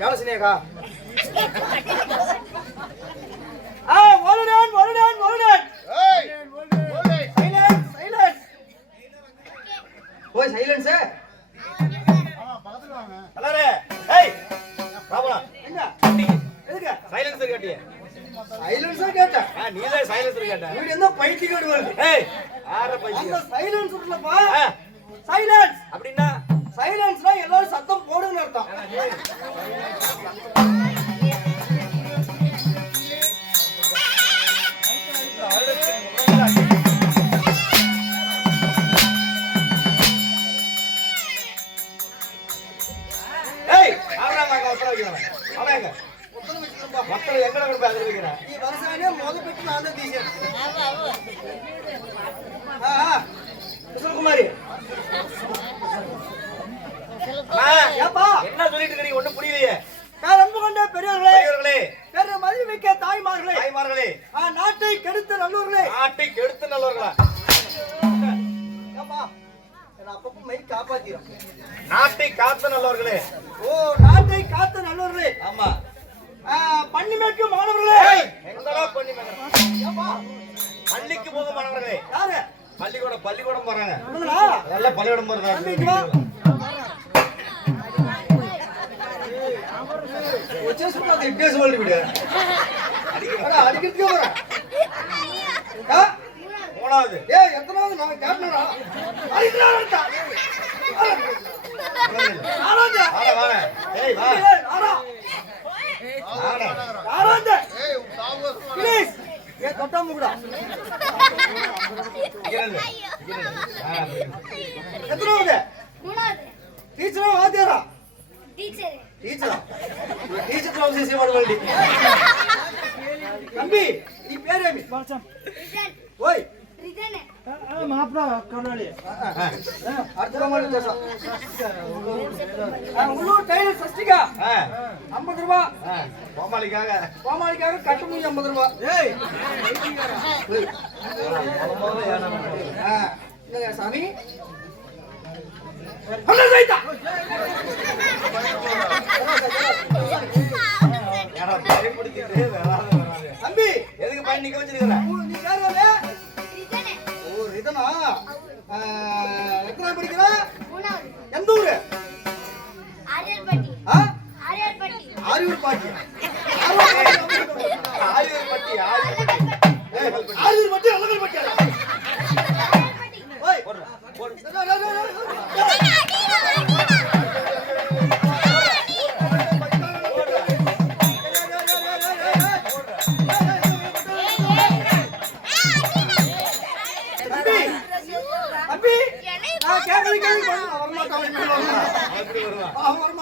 வேலை செய்யக்கா silence silencer கேட்டியே silencer கேட்ட நீதே silencer கேட்ட நீ என்ன பைத்தியம் வருது ஏய் ஆற பைத்தியம் அந்த சைலன்சர் இல்லப்பா சைலன்ஸ் அப்படினா சைலன்ஸ்னா எல்லாரும் சத்தம் போடுன்னு அர்த்தம் ஏய் ஆறாங்க அவசரம் அவங்க மக்கள் எங்கட கொண்டு போய் அதிர்விக்கிறா நீ வருஷானே மொத பெட்டி நான் தான் தீசேன் குமாரி ஏப்பா என்ன சொல்லிட்டு இருக்கீங்க ஒண்ணும் புரியலையே அன்பு கொண்ட பெரியவர்களே பெரிய மதிமிக்க தாய்மார்களே நாட்டை கெடுத்த நல்லூர்களே ஏப்பா அப்பப்ப மை காப்பாத்திரும் நாட்டை காத்த நல்லவர்களே ஓ நாட்டை காத்த நல்லவர்களே ஆமா பள்ளிமேற்கு மாணவர்களே எங்கடா பள்ளிமேக்கு பள்ளிக்கு போக மாணவர்களே யாரு பள்ளிக்கூடம் போறாங்க நல்ல பள்ளிக்கூடம் போறாங்க ஒச்சே சும்மா டேஸ் சொல்லி விடு அடிக்கிறதுக்கு வர மூணாவது ஏய் எத்தனாவது நான் கேட்னடா அடிக்கிறான்டா ஆரஞ்சு வா ஏய் வா ஆரஞ்சு ஏய் தாவஸ் ப்ளீஸ் ஏ தொட்டா முகுடா எத்தனாவது மூணாவது டீச்சரா வாத்தியாரா டீச்சரா ப்ரொஃபசர் மாடுவண்டி தம்பி நீ பேர் ஏமி ரிதன் ஓய் ரிதன் மாப்ளா கர்னாலி அடுத்த மாதிரி பேச உள்ளூர் டைலர் சஸ்டிகா 50 ரூபாய் கோமாளிக்காக கட்டுமூஞ்சி 50 ரூபாய் ஏய் இல்ல சாமி ஹலோ சைதா யாரா பயப்படுத்திட்டு வராத தம்பி எதுக்கு பையன் நிக்க வச்சிருக்கற நீ யாரவே ரிதனே ஓ ரிதனா எத்தனை படிக்கற மூணாவது எந்த ஊரு ஆரியர்பட்டி ஆரியர்பட்டி அலங்கல்பட்டி ஓய் போடு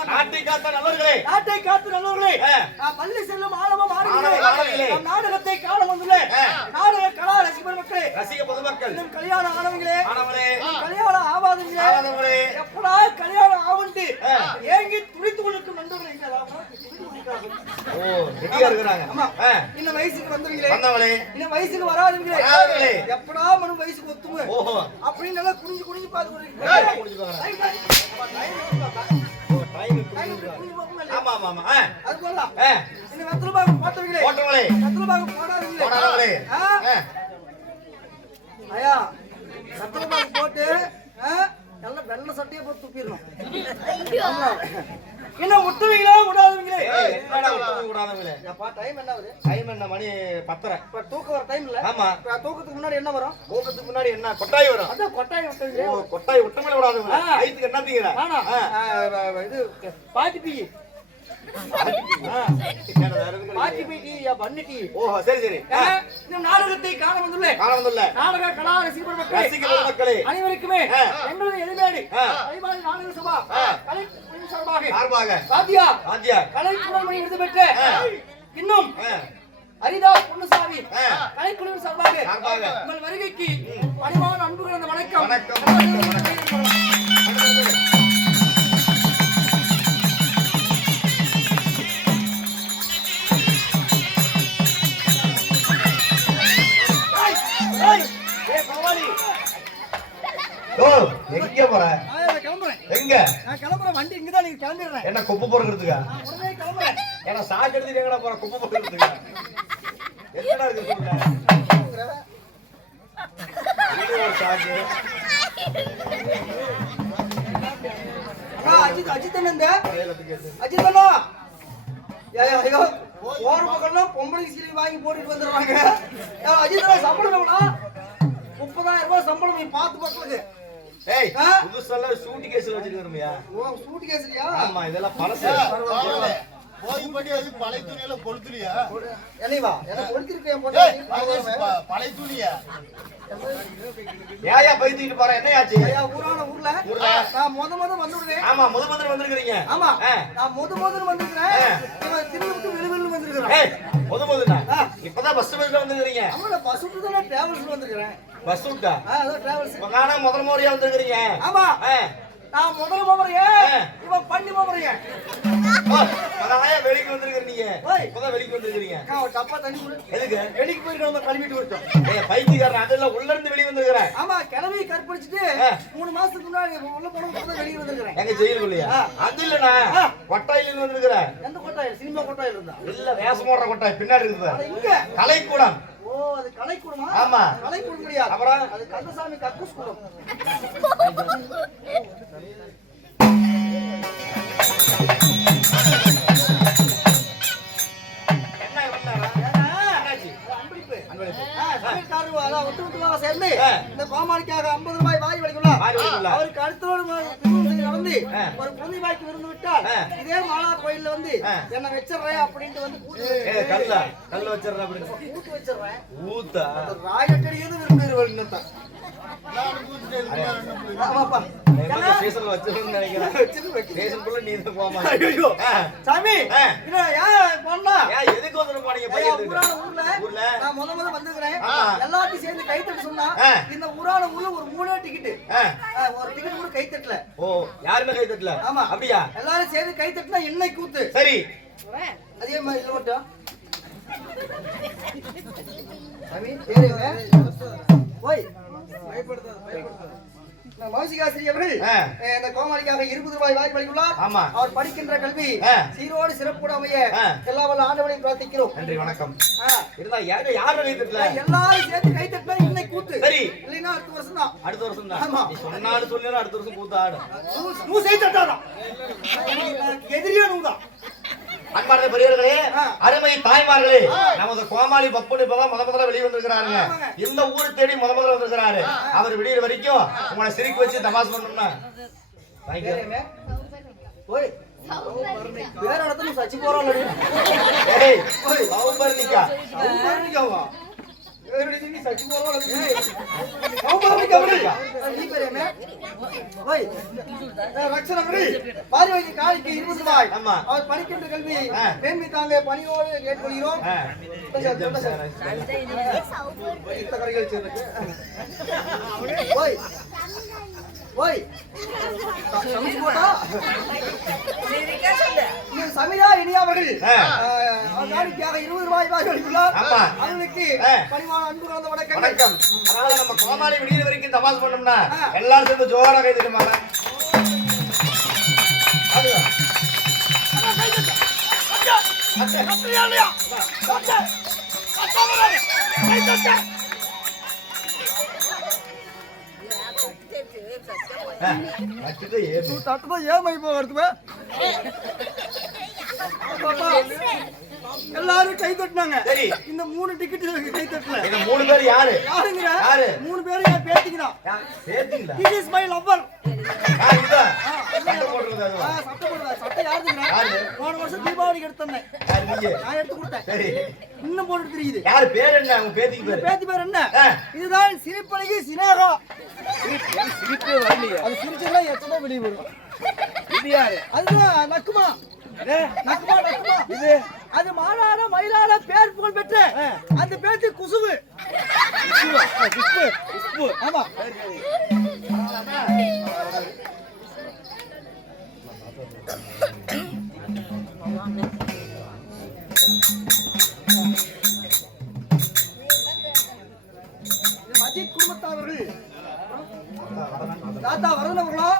நாட்டை காத்த நல்லவர்களே பள்ளி செல்லும் ஆழமா மாறுகிறே நாடகத்தை காண வந்துள்ளே நாடக கலா ரசிக பொதுமக்கள் கல்யாணம் ஆனவங்களே கல்யாணம் ஆவாதவங்களே எப்படா கல்யாணம் ஆவண்டு ஏங்கி துடித்து கொண்டிருக்கும் நண்பர்கள் இந்த வயசுக்கு வந்தவங்களே இந்த வயசுக்கு வராதவங்களே எப்படா மனு வயசுக்கு ஒத்துங்க அப்படின்னு நல்லா குனிஞ்சு பார்த்து ஆமா ஆமா அது போலாம் இந்த வெத்தல பாக்கு போட்டவங்களே வெத்தல பாக்கு போடாதீங்களே ஐயா வெத்தல பாக்கு போட்டு எல்லாம் வெள்ளை சட்டையை போட்டு துப்பிடணும் இன்னும் விட்டுவீங்களா விடாதவங்களே விடாதவங்களே டைம் என்ன ஆகுது டைம் என்ன மணி 10:30 இப்ப தூக்க வர டைம் இல்ல ஆமா தூக்கத்துக்கு முன்னாடி என்ன வரும் தூக்கத்துக்கு முன்னாடி என்ன கொட்டாய் வரும் அதான் கொட்டாய் விட்டுவீங்க கொட்டாய் விட்டமே விடாதவங்க ஐத்துக்கு என்ன தீங்கற இது பாட்டி பீ நாடகத்தை காண வந்துள்ள நாடக கலா ரசிக மக்களே அனைவருக்குமே எங்களது எதிர்பாடு நாடக சபா கலை சார்பாக கலைக்குழுமணி விருது பெற்ற இன்னும் ஹரிதாஸ் பொன்னுசாமி கலைக்குழு சார்பாக உங்கள் வருகைக்கு பணிவான அன்பு கலந்த வணக்கம். எங்க போற எங்க நான் கிளம்புறேன் வண்டி இங்க தான் நீங்க கிளம்பிடுறேன் என்ன கொப்பு போறதுக்கா உடனே ஏன்னா சாக்கு எடுத்து எங்கடா போற குப்பை போட்டுருக்கீங்க என்னடா இருக்கு சொல்லுங்க இது ஒரு சாக்கு அஜித் அண்ணா அஜித் அண்ணா ஐயோ போற பக்கம்லாம் பொம்பளை சீலை வாங்கி போட்டுட்டு வந்துடுறாங்க அஜித் அண்ணா சம்பளம் எவ்வளோ 30,000 ரூபாய் சம்பளம் நீ பார்த்து பக்கலுக்கு ஏய் புதுசல்ல சூட் கேஸ்ல வச்சிருக்கறமையா ஓ சூட் கேஸ்லயா ஆமா இதெல்லாம் பழசு போய் படி அது பழைய துணியில கொளுத்துறியா என்னைவா எனக்கு கொளுத்திருக்கேன் போட்டு பழைய துணியா ஏயா பை தூக்கிட்டு போற என்னையாச்சு ஐயா ஊர்ல நான் முத வந்துடுறேன் ஆமா முத வந்திருக்கீங்க ஆமா நான் முத வந்திருக்கேன் இவன் திரும்பி வெளிவெளி வந்திருக்கேன் ஏய் முதனா இப்பதான் பஸ் பஸ்ல வந்திருக்கீங்க ஆமா பஸ் விட்டு தான் டிராவல்ஸ்ல வந்திருக்கேன் பஸ் விட்டா அதோ டிராவல்ஸ் நானா முதல் முறையா வந்திருக்கீங்க ஆமா நான் முதல் முறையே இவன் பண்ணி முறையே அதானே வெளிக்கு வந்திருக்கீங்க இப்பதான் வெளிக்கு வந்திருக்கீங்க டப்பா தண்ணி குடு எதுக்கு வெளிக்கு போய் கழுவிட்டு வரட்டும் ஏய் பைத்தியக்காரன் அதெல்லாம் உள்ள இருந்து வெளிய வந்திருக்கற ஆமா கிளவி கற்பழிச்சிட்டு 3 மாசத்துக்கு முன்னாடி உள்ள போனது வெளிய வந்திருக்கேன் எங்க ஜெயிலுக்குள்ளயா அது இல்லனா கொட்டாயில இருந்து வந்திருக்கற எந்த கொட்டாயில் சினிமா கொட்டாயில் இருந்தா இல்ல வேஷம் போடுற கொட்டாய் பின்னாடி இருக்குது இங்க கலைக்கூடம் ஓ அது கலைக்கூடமா ஆமா கலைக்கூடம் முடியாது அப்புறம் அது கந்தசாமி கக்கூஸ் கூடம் இந்த கோமாளிக்காக 50 ரூபாய் வாரி வலிக்கலாம் அவருக்கு அடுத்தோடு நடந்து ஒரு குழந்தை வாய்க்கு விருந்து விட்டால் இதே மாலா கோயில்ல வந்து என்ன வச்சிடறேன் அப்படின்ட்டு வந்து கல்ல வச்சிடறேன் அப்படின்னு ஊத்து வச்சிடறேன் ஊத்தா ராயட்டடியது விரும்புகிறவர்கள் ஆமாப்பா ஸ்டேஷன்ல வச்சிருன்னு நினைக்கிறேன் ஸ்டேஷனுக்குள்ள நீ தான் போமா ஐயோ சாமி இத ஏன் பண்ணா எதுக்கு வந்து போறீங்க பையன் ஊர்ல நான் முத வந்திருக்கேன் எல்லாத்தையும் சேர்ந்து கை தட்ட சொன்னா இந்த ஊரான ஊர்ல ஒரு 3 டிக்கெட் ஒரு டிக்கெட் கூட கை தட்டல ஓ யாருமே கை தட்டல ஆமா அப்படியா எல்லாரும் சேர்ந்து கை தட்டினா என்னை கூத்து சரி அதே மாதிரி இல்ல மட்டும் சாமி பேருங்க ஓய் மௌசிகாசிரி அவர்கள் இந்த கோமாளிக்காக 20 ரூபாய் வாரி வழங்கியுள்ளார். அவர் படிக்கின்ற கல்வி சீரோடு சிறப்போடு அமைய எல்லா வல்ல ஆண்டவனை பிரார்த்திக்கிறோம். நன்றி வணக்கம். இருந்தா யாரும் கை தட்டல எல்லாரும் சேர்த்து கை தட்டினா இன்னைக்கு கூத்து சரி இல்லைன்னா அடுத்த வருஷம் தான். அடுத்த வருஷம் தான் நீ சொன்னாலும் சொல்லினா அடுத்த வருஷம் கூத்து ஆடும். நீ கை தட்டாதா எதிரியா நூதா. அன்பார்ந்த பெரியவர்களே, அருமை தாய்மார்களே, நமது கோமாளி பப்புனு இப்பதான் முதல்ல வெளியே வந்திருக்கிறாருங்க. இந்த ஊரு தேடி முதல்ல வந்திருக்கிறாரு. அவர் விடிய வரைக்கும் உங்களை சிரிக்க வச்சு தமாஸ் பண்ணணும்னா வேற இடத்துல சச்சி போறான். சச்சி போறான் காலிக்கு 20 ரூபாய். அவர் படிக்கின்ற கல்வி மேன்மை தாங்க பணியோடு கேட்டுக்கொள்கிறோம். சமிதா இனியாவர்கள் 20 ரூபாய் வாங்கியுள்ளார். அவர்களுக்கு பணிவான அன்பு கலந்த வணக்கம். அதனால நம்ம கோமாளி விடிய வரைக்கும் தமாஸ் பண்ணோம்னா எல்லாரும் சேர்ந்து ஜோரா கை தட்டுமாங்க. எல்லாரும் கை தட்டினாங்க. இந்த 3 டிக்கெட் கை தட்டல. இந்த 3 பேர் யாரு? யாரு? 3 பேர் என் பேத்திங்கதான். பேத்திங்களா? This is my lover. இதா சட்டை போடுறது அதுவா? சட்டை போடுறது. சட்டை யாருதுங்க? போன வருஷம் தீபாவளிக்கு எடுத்தேன். நான் எடுத்து கொடுத்தேன். சரி. இன்னும் போட்டு தெரியுது. யார் பேர் என்ன? உங்க பேத்திக்கு பேர்? பேத்தி பேர் என்ன? இதுதான் சிரிப்பழகி சினேகா. சிரிப்பே வரலையே. அது சிரிச்சா எத்தனை வெளிய வரும். இது யாரு? அதுதான் நக்குமா. நக்குமா. இது அது மானாட மயிலாட பேர் புகழ் பெற்ற அந்த பேத்தி குசுவு. குசுவு. ஆமா. அஜித் குடும்பத்தாவர்கள் தாத்தா வரதன் அவர்களோ,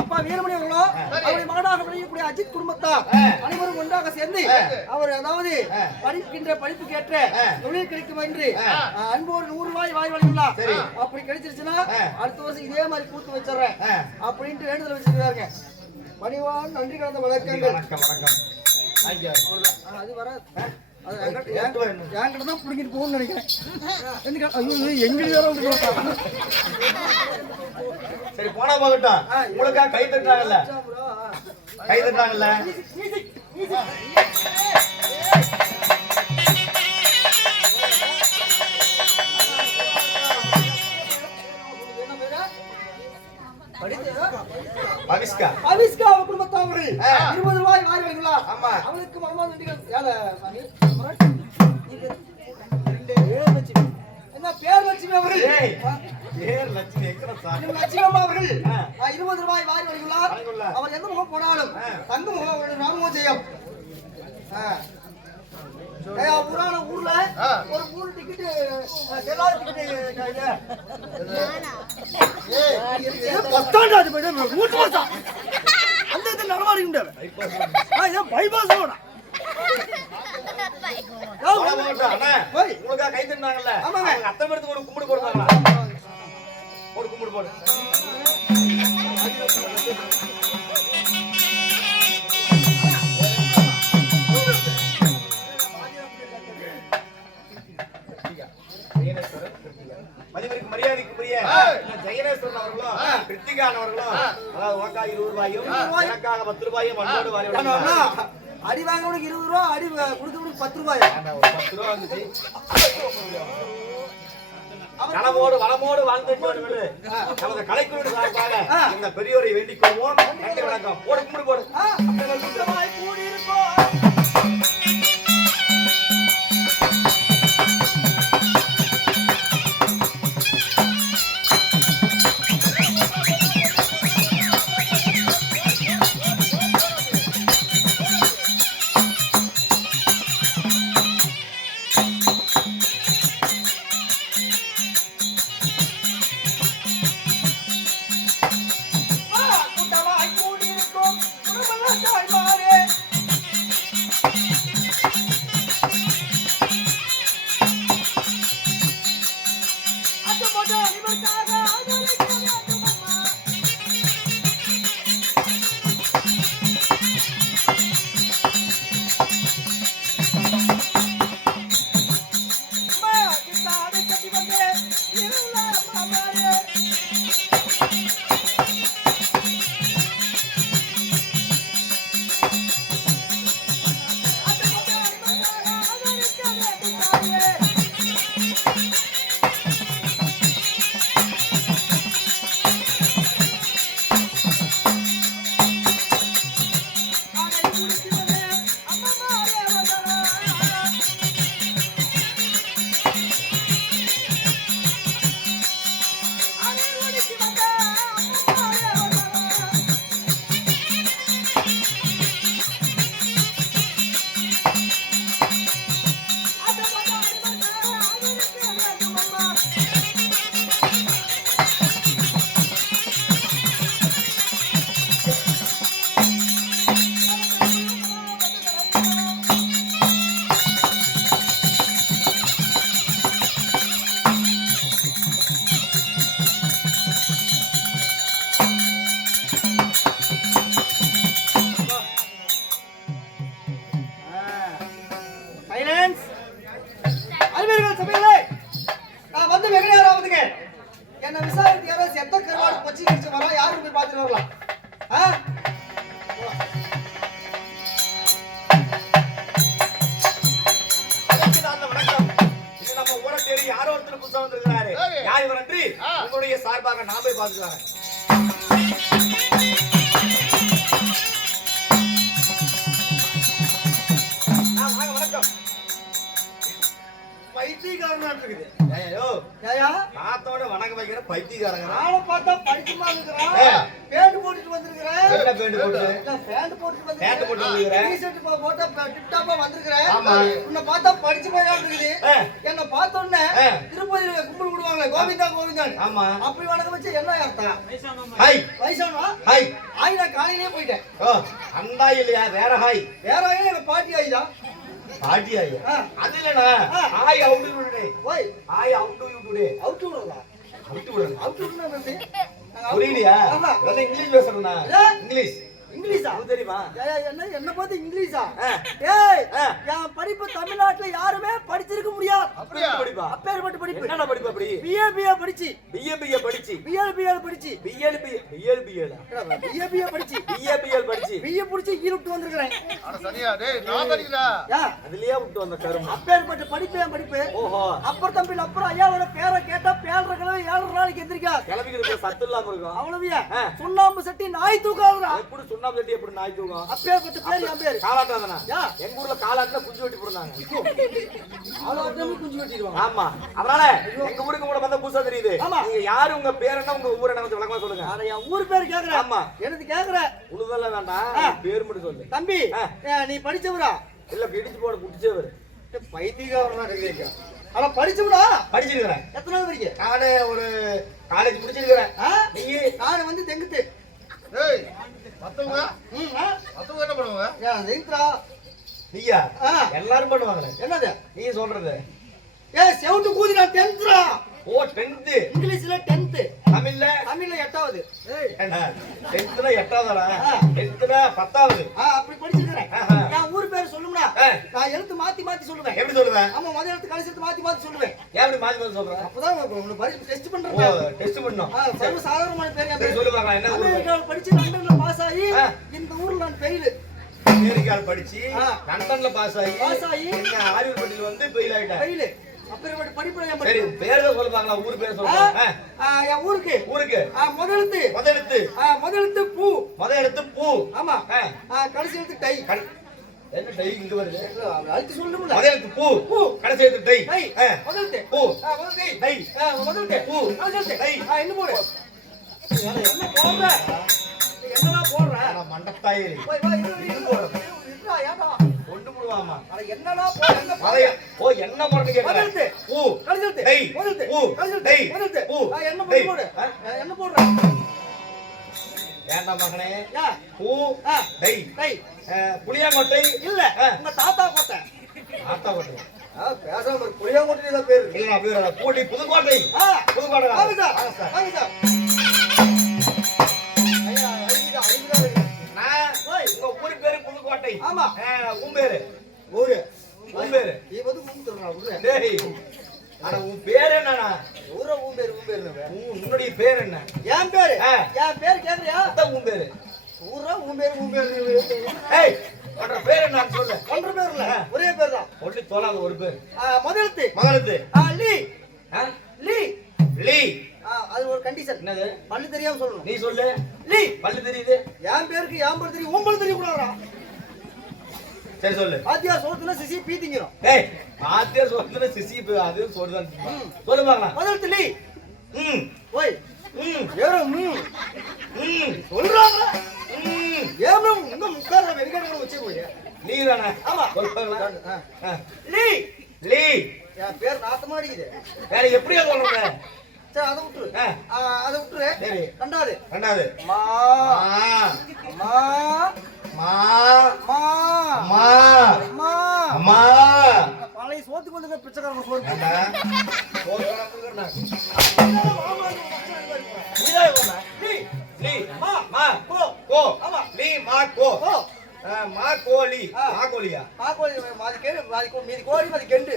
அப்பா வீரமணி அவர்களோ, அவருடைய மகனாக விளையக்கூடிய அஜித் குடும்பத்தார் அனைவரும் ஒன்றாக சேர்ந்து அதாவது அதாவது படிக்கின்ற படிப்புக்கு ஏற்ற தொழில் கிடைக்கும் என்று அன்போடு 100 ரூபாய் வாய் வழங்கலாம். அப்படி கிடைச்சிருச்சுன்னா அடுத்த வருஷம் இதே மாதிரி கூட்டு வச்சிடறேன் அப்படின்ட்டு வேண்டுதல் வச்சிருக்காங்க. பணிவான் நன்றி கலந்த வணக்கங்கள். அது வர என்கிட்ட தான் பிடிக்கிட்டு போகணும்னு நினைக்கிறேன். எங்களுக்கு சரி போனா போகட்டும். உங்களுக்கா கை தட்டுறாங்கல்ல, கை தட்டுறாங்கல்ல. அவிஸ்கா குடும்பத்தவர்கள் 20 ரூபாய் வாரி வழங்கலாம். அவளுக்கு மனமார்ந்த நன்றிகள். என்ன பேர் லட்சுமி அவர்கள்? லட்சுமி அம்மா அவர்கள் 20 ரூபாய் வாரி வழங்கலாம். அவர் எந்த முகம் போனாலும் தங்க முகம் அவருடைய ராமமுகம் செய்யும். புராண ஊர்ல ஒரு 3 டிக்கெட் பத்தாண்டாது போயிட்டு 3 வருஷம் அந்த இடத்துல நடமாடிக்கிட்டு பைபாஸ் உங்களுக்கா கை தட்டினாங்கல்ல, அத்தனை பேருக்கு ஒரு கும்பிடு போடுவாங்களா? ஒரு கும்பிடு போடு. மரியாதைக்குரிய ஜெயனேஸ்வரன் அவர்களும் கிருத்திகான் அவர்களும் உனக்காக 20 ரூபாயும் எனக்காக 10 ரூபாயும் அன்போடு வாரி அடி வாங்கவனுக்கு 20 ரூபா, அடி கொடுக்கவனுக்கு 10 ரூபாய். 10 ரூபா வந்துச்சு. நலமோடு வளமோடு வாழ்ந்து நமது கலைக்குழு சார்பாக இந்த பெரியோரை வேண்டிக் கொள்வோம். நன்றி வணக்கம். போடு கும்பிடு போடு. என்ன விசாரித்து யாரோ செத்த கருவாடு பச்சி கிழிச்சு வரோம். யாரும் போய் பார்த்துட்டு வரலாம். நம்ம ஊரை தேடி யாரோ ஒருத்தர் புதுசா வந்திருக்கிறாரு. யார் இவர் நன்றி உங்களுடைய சார்பாக நான் போய் பார்த்துக்கலாம். வணக்கம். பைத்தியக்காரனா இருக்குது. ஐயோ ஏயா காத்தோட வணக்கம் வைக்கிற பைத்தியக்காரங்க. ஆளை பார்த்தா படிச்சுமா இருக்கிறான். பேண்ட் போட்டுட்டு வந்திருக்கிறேன். என்ன பேண்ட் போட்டு? பேண்ட் போட்டுட்டு பேண்ட் வந்திருக்கிறேன். போட்டு வந்திருக்கிறேன். டி-ஷர்ட் போட்டா டிப் டாப்பா வந்திருக்கிறேன். ஆமா. உன்னை பார்த்தா படிச்சு போயா இருக்குது. என்ன பார்த்த உடனே திருப்பதியில கும்பிடு விடுவாங்களே கோவிந்தா கோவிந்தான். ஆமா. அப்படி வணக்கம் வச்சு என்ன அர்த்தம்? ஹாய் வயசானவா? ஹாய். ஆய் நான் காலையிலேயே போயிட்டேன். ஓ அந்த இல்லையா வேற ஹாய். வேற ஆயே எங்க பாட்டி ஆயிதா. பாட்டி ஐயா அது இல்லடா. Hi how do you today? ஓய் hi how do you today? Out விடுறதா? அவுட் விடுங்க. அவுட் விடுனா எப்படி? புரியலையா? ஆமா. அது இங்கிலீஷ் பேசுறேனா? இங்கிலீஷ் இங்கிலீஷா? அது தெரியுமா? என்ன பார்த்து இங்கிலீஷா? ஏய் என் படிப்பு தமிழ்நாட்டுல யாருமே படிச்சிருக்க முடியாது. அப்படியே படிப்பா? அப்பேர்பட்ட படிப்பு. என்னடா படிப்பு அப்படி? பிஏ படிச்சு பிஏ படிச்சு பிஎல் படிச்சு பிஎல் பிஏ படிச்சு படிச்சு பிஏ புடிச்சு ஈருட்டு வந்திருக்கிறேன். அட சரியா டேய் நான் படிக்கடா. அதுலயே விட்டு வந்த கருமம். அப்பேர்பட்ட படிப்பு என் படிப்பு. ஓஹோ அப்புறம் தம்பில அப்புறம் ஐயாவோட பேரை கேட்டா பேர்ற கிழமை 7 நாளைக்கு எந்திரிக்கா. கிளம்பிக்கிட்டு சத்து இல்லாம இருக்கும். அவ்வளவுயா சுண்ணாம்பு சட்டி நாய் தூக்காதுடா. எப்படி சுண்ணாம்பு சட்டி எப்படி நாய் தூக்கும்? அப்பேர்பட்ட பேர் என் பேரு. காலாட்டாதானா? யா எங்க ஊர்ல காலாட்டுல குஞ்சு வெட்டி போடுறாங்க. ஆளாட்டமே குஞ்சு வெட்டிடுவாங்க. ஆமா அதனால எங்க ஊருக்கு கூட வந்தா புதுசா தெரியுது. ஆமா. நீங்க யாரு உங்க பேர் என்ன உங்க ஊர் என்ன கொஞ்சம் விளக்கமா சொல்லுங்க. அட என் ஊர் பேர் கேக்குறேன். ஆமா. எனக்கு கேக்குறேன். உழுதெல்லாம் வேண்டாம் பேர் மட்டும் சொல்லு. தம்பி நீ படிச்சவரா? இல்ல பிடிச்சு போட குடிச்சவர். பைத்தியக்காரனா இருக்கீங்க. ஆனா படிச்சவடா? படிச்சிருக்கிறேன். எத்தனாவது படிக்க? நானே ஒரு காலேஜ் முடிச்சிருக்கிறேன். நீங்க நான் வந்து தெங்குத்து. டேய் மத்தவங்க ம் மத்தவங்க என்ன பண்ணுவாங்க? ஏன் தெங்குறா? நீயா எல்லாரும் பண்ணுவாங்களே. என்னது நீ சொல்றது? ஏய் செவுட்டு கூதி நான் 10th. ஓ 10th. இங்கிலீஷ்ல 10th. தமிழ்ல 8வது. ஏய் என்ன 10th 8வதுடா. 10th 10வது. அப்படி படிச்சிருக்கேன். நான் ஊர் பேர் சொல்லும்டா. நான் எழுத்து மாத்தி மாத்தி சொல்லுவேன். எப்படி சொல்லுவ? ஆமா முதல் எழுத்து கடைசி எழுத்து மாத்தி மாத்தி சொல்லுவேன். எப்படி மாத்தி மாத்தி சொல்ற? அப்பதான் உங்களுக்கு பரிசு டெஸ்ட் ஓ பண்றேன். டெஸ்ட் பண்ணோம். சர்வ சாதாரணமான பேர் என் சரி பேர். சொல்லுவாங்க என்ன ஊரு? அமெரிக்கால படிச்சு லண்டன்ல பாஸ் ஆகி இந்த ஊர்ல நான் ஃபெயில். அமெரிக்கால படிச்சு லண்டன்ல பாஸ் ஆகி இந்த ஆரியப்பட்டில வந்து ஃபெயில் ஆயிட்டேன். ஃபெயில். அப்பேர்பட்ட படிப்பு என் சரி பேர் தான் சொல்லுவாங்களா? ஊர் பேர் சொல்லுவாங்க. என் ஊருக்கு முதலெழுத்து முதலெழுத்து பூ. முதலெழுத்து பூ. ஆமா. கடைசி எழுத்து டை. என்ன டை இங்க வருது? அழுத்தி சொல்லணும்ல. முதலெழுத்து பூ கடைசி எழுத்து டை. முதலெழுத்து பூ முதலெழுத்து டை. முதலெழுத்து பூ கடைசி எழுத்து டை. என்ன போடு? என்ன போடுற? என்னடா போடுற? அட மண்டத்தாயே. போய் வா இது போடு. இதுடா ஏடா கொண்டு போடுவாமா? அட என்னடா போடுற? மலைய ஓ என்ன போறது கேக்குற? முதலெழுத்து பூ கடைசி எழுத்து டை. முதலெழுத்து பூ கடைசி எழுத்து டை. முதலெழுத்து பூ என்ன போடு? என்ன போடுற? வேண்டாம் மகனே. யா பூ டை. டை புளியாங்கொட்டை இல்ல உங்க தாத்தா கோட்டை. ஆத்தா கோட்டை. பேசாம ஒரு புளியாங்கொட்டை தான் பேரு. இல்ல பேர் பூட்டி புதுக்கோட்டை. புதுக்கோட்டை. வாங்க சார் வாங்க சார். ஐயா ஐயா நான் உங்க ஊர் பேரு புதுக்கோட்டை. ஆமா. உன் பேரு ஊரு உன் பேரு நீ வந்து ஊரு சொல்றா ஊரு. டேய் அட உன் பேர் என்னடா? ஊரா ஊர் பேருன்னு உன்னுடைய பேர் என்ன? என் பேரு என் பேர் கேக்குறியா? அதான் உன் பேரு. ஊரா ஊர் பேரு. ஏய் உன்னோட பேர் என்னன்னு சொல்லு. ஒன்றரை பேர் இல்ல ஒரே பேர் தான். ஒண்ணு தோலாத ஒரு பேர். முதலெழுத்து மகளத்து லீ லீ லீ. அது ஒரு கண்டிஷன். என்னது? பல்லு தெரியாம சொல்லணும். நீ சொல்லு. லீ பல்லு தெரியுது. என் பேருக்கு என் பேர் தெரியும் உன் பேர் தெரிய கூடாதா? சரி சொல்லு. பாத்தியா சோத்துல சிசி பீ திங்கிறோம். ஏய் பாத்தியா சோத்துல சிசி அது சொல்றதான். சொல்லு பாக்கலாம். முதலெழுத்து லீ. ஓய் ஏறும் சொல்றாங்க. ஏறும் உங்க முக்கார வெறிகாரங்க வச்சு போய் நீ தானே? ஆமா சொல்லுங்க. லீ லீ. என் பேர் நாத்தமா அடிக்குது. வேற எப்படியா சொல்றீங்க? சரி அதை விட்டுரு. அதை விட்டுரு. சரி ரெண்டாவது மா மா மா மா மா மா அம்மா. பழைய சோத்துக்கு வந்து பிச்சைக்காரங்க சோறு. மா மா கோ கோ. ஆமா லீ மா கோ. மா கோலி. மா கோலியா? மா கோலி மாதி கேடு மீதி கோழி மாதி கெண்டு.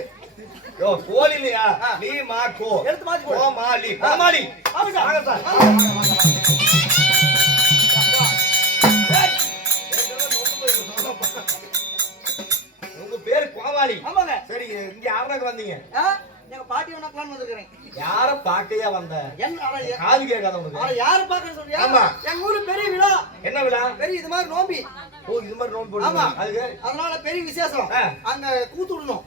யோ கோலி இல்லையா? லீ மா கோ. எடுத்து மாத்தி போ. கோ மாலி. கோமாலி. வாங்க சார். உங்க பேர் கோமாளி. ஆமாங்க. சரி இங்க யாரக்கு வந்தீங்க? எங்க பாட்டி வணக்கலாம்னு வந்திருக்கேன். யார பாக்கையா வந்த? என்ன காது கேட்காத உங்களுக்கு? யார பாக்க சொல்றியா? ஆமா. எங்க ஊரு பெரிய விழா. என்ன விழா? பெரிய இது மாதிரி நோம்பி. ஓ இது மாதிரி நோம்பி போடுங்க. ஆமா. அதுக்கு அதனால பெரிய விசேஷம். அங்க கூத்து விடணும்.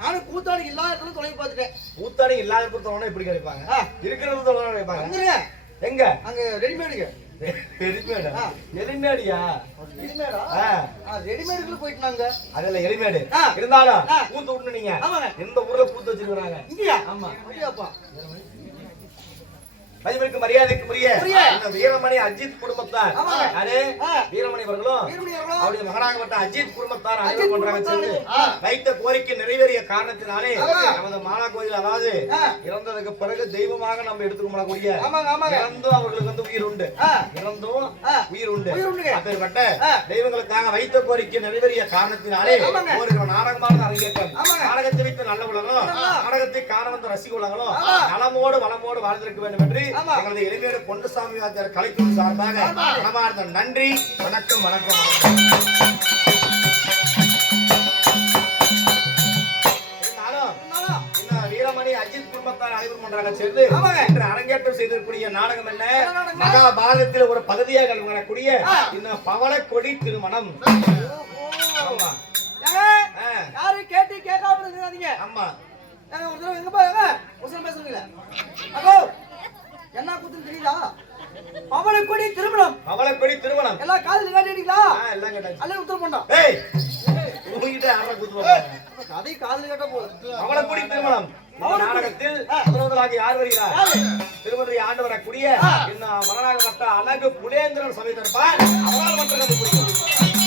நானும் கூத்தாடி இல்லாத இடத்துல தொலை பார்த்துட்டேன். கூத்தாடி இல்லாத பொறுத்தவன எப்படி கிடைப்பாங்க? இருக்கிறது தொலைவான கிடைப்பாங்க. வந்துருங்க. எங்க? அங்க ரெடிமேடுங்க. ரெடிமேடா? எலிமேடியா? ரெடிமேடா? ரெடிமேடுக்குள்ள போயிட்டு நாங்க. அதெல்லாம் எலிமேடு. இருந்தாலும் பூத்து விட்டு நீங்க. ஆமாங்க. இந்த ஊர்ல பூத்து வச்சிருக்காங்க. இங்கயா? ஆமா. அப்படியாப்பா? மதிப்பிற்கு மரியாதைக்குரிய இந்த வீரமணி அஜித் குடும்பத்தார் யாரு? வீரமணி அவர்களும் அவருடைய மகனாகப்பட்ட அஜித் குடும்பத்தார் அனைவரும் பண்றாங்க சேர்ந்து வைத்த கோரிக்கை நிறைவேறிய காரணத்தினாலே நமது மாலா கோயில் அதாவது இறந்ததுக்கு பிறகு தெய்வமாக நம்ம எடுத்துக்கொள்ளக்கூடிய இறந்தும் அவர்களுக்கு வந்து உயிர் உண்டு, இறந்தும் உயிர் உண்டு. அப்பேற்பட்ட தெய்வங்களுக்காக வைத்த கோரிக்கை நிறைவேறிய காரணத்தினாலே ஒரு நாடகமாக அரங்கேற்றம். நாடகத்தை வைத்து நல்ல உலகம், நாடகத்தை காண வந்த ரசிக உலகளும் நலமோடு வளமோடு வாழ்ந்திருக்க வேண்டும் என்று எங்களது எளிமையோட பொன்னுசாமி வாத்தியார் கலைக்குழு சார்பாக மனமார்ந்த நன்றி. வணக்கம் வணக்கம் வீரமணி அஜித் குடும்பத்தார் அனைவரும் ஒன்றாக சேர்ந்து இன்று அரங்கேற்றம் செய்திருக்கூடிய நாடகம் என்ன? மகாபாரதத்தில் ஒரு பகுதியாக வரக்கூடிய இந்த பவளக்கொடி திருமணம். யாரு கேட்டு கேட்காம இருக்காதீங்க. ஆமா, ஒரு தடவை எங்க பாருங்க பேசுறீங்களா? அப்போ என்ன கூத்துன்னு தெரியுதா? பவளக்கொடி திருமணம். பவளக்கொடி திருமணம் எல்லாம் காதுல கேட்டீங்களா? எல்லாம் கேட்டாச்சு. அல்ல உத்தர பண்ணா. ஏய் உங்ககிட்ட யாரா கூத்து போறாங்க? கதை காதுல கேட்டா போதும். பவளக்கொடி திருமணம் நாடகத்தில் முதலாக யார் வருகிறார்? திருமதி ஆண்டு வரக்கூடிய இந்த மரணாகப்பட்ட அழகு புலேந்திரன் சபை தரப்பார். அவரால் மட்டும் கதை புரியும்.